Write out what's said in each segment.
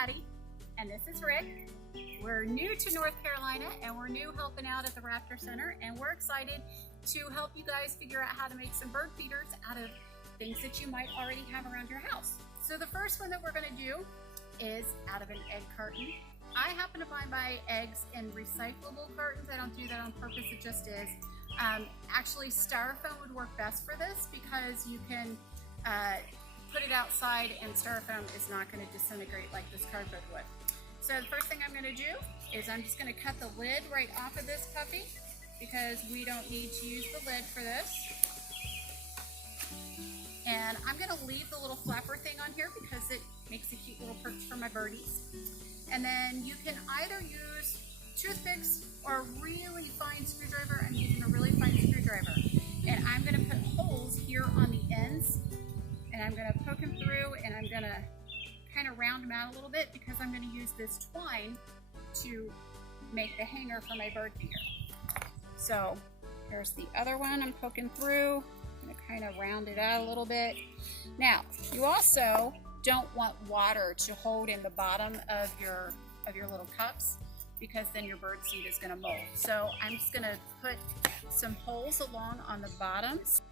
Patty, and this is Rick. We're new to North Carolina, and we're new helping out at the Raptor Center, and we're excited to help you guys figure out how to make some bird feeders out of things that you might already have around your house. So the first one that we're going to do is out of an egg carton. I happen to find my eggs in recyclable cartons. I don't do that on purpose, it just is. Actually, styrofoam would work best for this because you can put it outside and styrofoam is not going to disintegrate like this cardboard would. So the first thing I'm going to do is I'm just going to cut the lid right off of this puppy because we don't need to use the lid for this. And I'm going to leave the little flapper thing on here because it makes a cute little perch for my birdies. And then you can either use toothpicks or a really fine screwdriver. I'm using a really fine screwdriver. And I'm going to put holes here on the ends. And I'm going to poke them through, and I'm going to kind of round them out a little bit because I'm going to use this twine to make the hanger for my bird feeder. So here's the other one I'm poking through. I'm going to kind of round it out a little bit. Now, you also don't want water to hold in the bottom of your little cups because then your bird seed is going to mold. So I'm just going to put some holes along on the bottoms.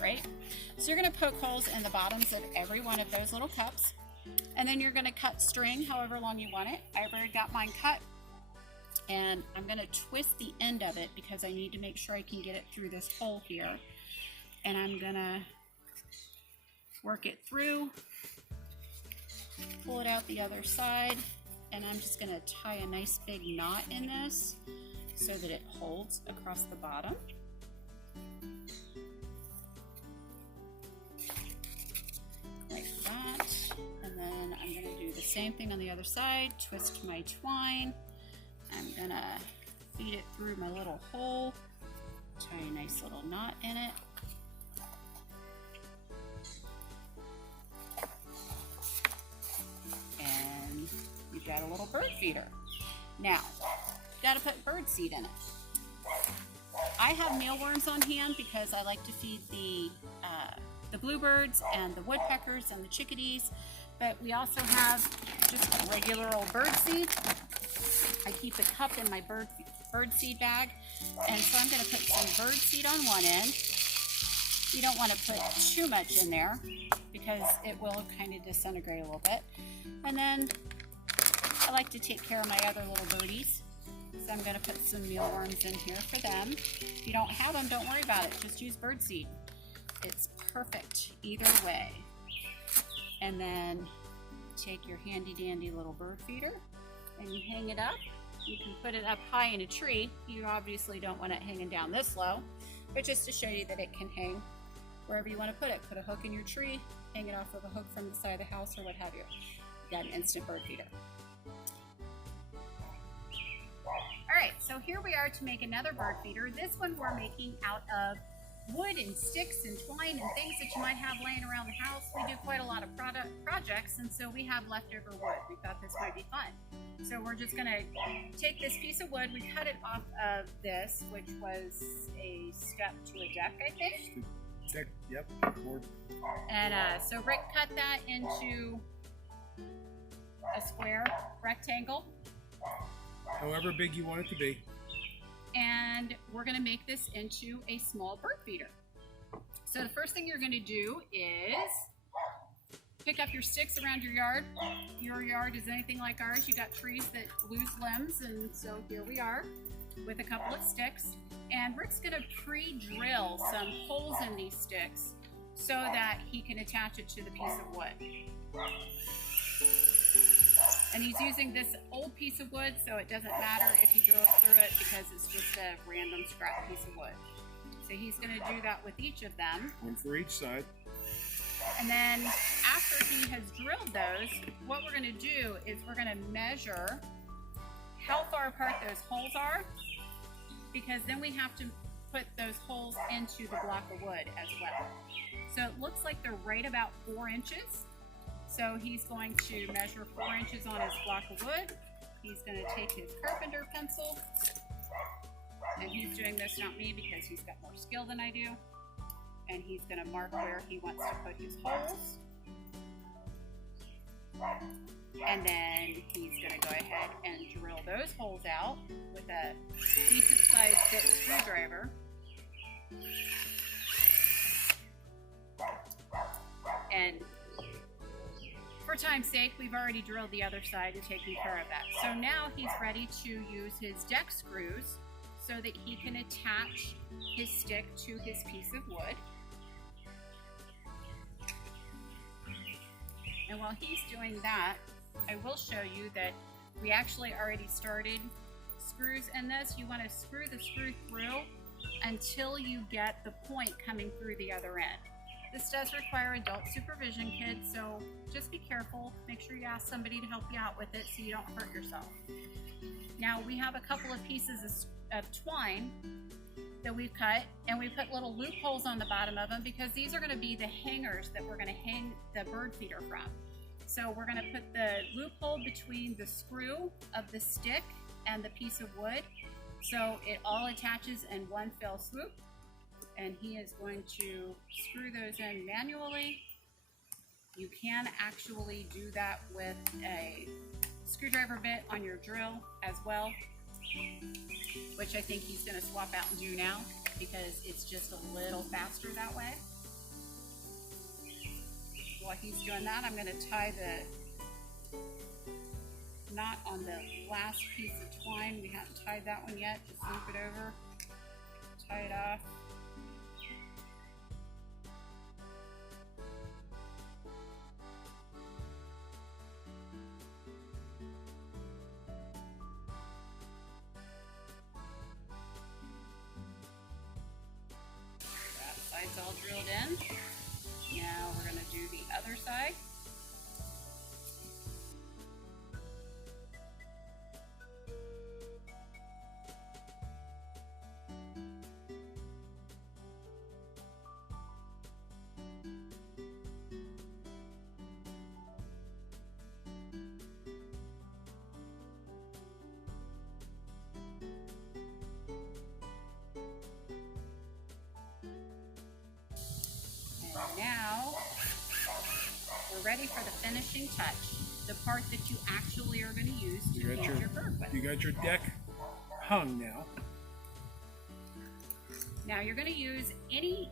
Right? So you're going to poke holes in the bottoms of every one of those little cups, and then you're going to cut string however long you want it. I've already got mine cut, and I'm going to twist the end of it because I need to make sure I can get it through this hole here, and I'm going to work it through, pull it out the other side, and I'm just going to tie a nice big knot in this so that it holds across the bottom. Same thing on the other side, twist my twine. I'm gonna feed it through my little hole, tie a nice little knot in it. And you've got a little bird feeder. Now, you've got to put bird seed in it. I have mealworms on hand because I like to feed the bluebirds and the woodpeckers and the chickadees. But we also have just regular old bird seed. I keep a cup in my bird seed bag. And so I'm going to put some bird seed on one end. You don't want to put too much in there because it will kind of disintegrate a little bit. And then I like to take care of my other little birdies. So I'm going to put some mealworms in here for them. If you don't have them, don't worry about it. Just use bird seed. It's perfect either way. And then take your handy dandy little bird feeder and you hang it up. You can put it up high in a tree. You obviously don't want it hanging down this low, but just to show you that it can hang wherever you want to put it. Put a hook in your tree, hang it off of a hook from the side of the house or what have you. You got an instant bird feeder. Alright, so here we are to make another bird feeder. This one we're making out of wood and sticks and twine and things that you might have laying around the house. We do quite a lot of projects, and so we have leftover wood. We thought this might be fun. So we're just going to take this piece of wood. We cut it off of this, which was a step to a deck, I think. Deck, yep. Board. And so Rick cut that into a square rectangle. However big you want it to be. And we're going to make this into a small bird feeder. So the first thing you're going to do is pick up your sticks around your yard. Your yard is anything like ours. You got trees that lose limbs, and so here we are with a couple of sticks. And Rick's going to pre-drill some holes in these sticks so that he can attach it to the piece of wood. And he's using this old piece of wood, so it doesn't matter if he drills through it because it's just a random scrap piece of wood. So he's going to do that with each of them. One for each side. And then after he has drilled those, what we're going to do is we're going to measure how far apart those holes are, because then we have to put those holes into the block of wood as well. So it looks like they're right about 4 inches. So he's going to measure 4 inches on his block of wood. He's going to take his carpenter pencil, and he's doing this, not me, because he's got more skill than I do. And he's going to mark where he wants to put his holes. And then he's going to go ahead and drill those holes out with a decent sized bit screwdriver. And for time's sake, we've already drilled the other side and taken care of that. So now he's ready to use his deck screws so that he can attach his stick to his piece of wood. And while he's doing that, I will show you that we actually already started screws in this. You want to screw the screw through until you get the point coming through the other end. This does require adult supervision, kids, so just be careful. Make sure you ask somebody to help you out with it so you don't hurt yourself. Now we have a couple of pieces of twine that we've cut, and we put little loopholes on the bottom of them because these are going to be the hangers that we're going to hang the bird feeder from. So we're going to put the loophole between the screw of the stick and the piece of wood so it all attaches in one fell swoop. And he is going to screw those in manually. You can actually do that with a screwdriver bit on your drill as well, which I think he's going to swap out and do now because it's just a little faster that way. While he's doing that, I'm going to tie the knot on the last piece of twine. We haven't tied that one yet. Just loop it over, tie it off. Side's all drilled in. Now we're going to do the other side. Now we're ready for the finishing touch, the part that you actually are going to use to hang your bird with. You got your deck hung now. Now you're going to use any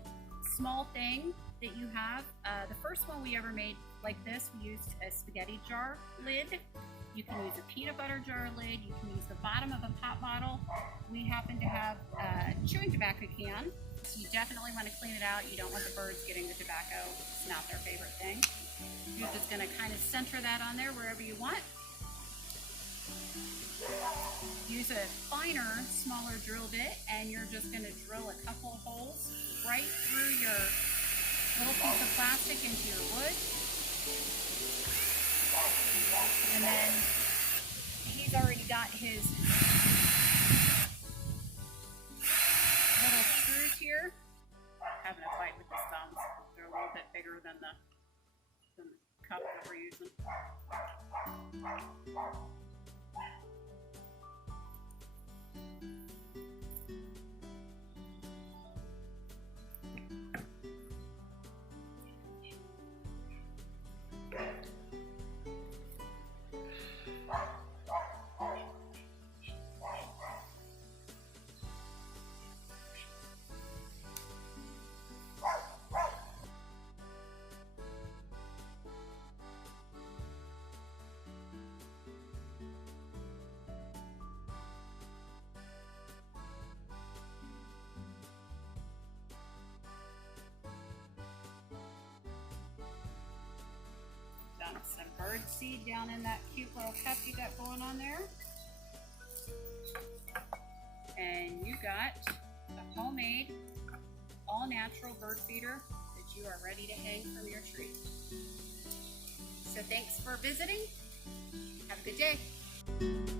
small thing that you have. The first one we ever made like this, we used a spaghetti jar lid. You can use a peanut butter jar lid. You can use the bottom of a pop bottle. We happen to have a chewing tobacco can. So you definitely want to clean it out. You don't want the birds getting the tobacco. It's not their favorite thing. You're just going to kind of center that on there wherever you want. Use a finer, smaller drill bit, and you're just going to drill a couple holes right through your little piece of plastic into your wood. And then he's already got his little screws here. Having a fight with his thumbs. They're a little bit bigger than the cup that we're using. Some bird seed down in that cute little cup you got going on there. And you got a homemade, all natural bird feeder that you are ready to hang from your tree. So thanks for visiting. Have a good day.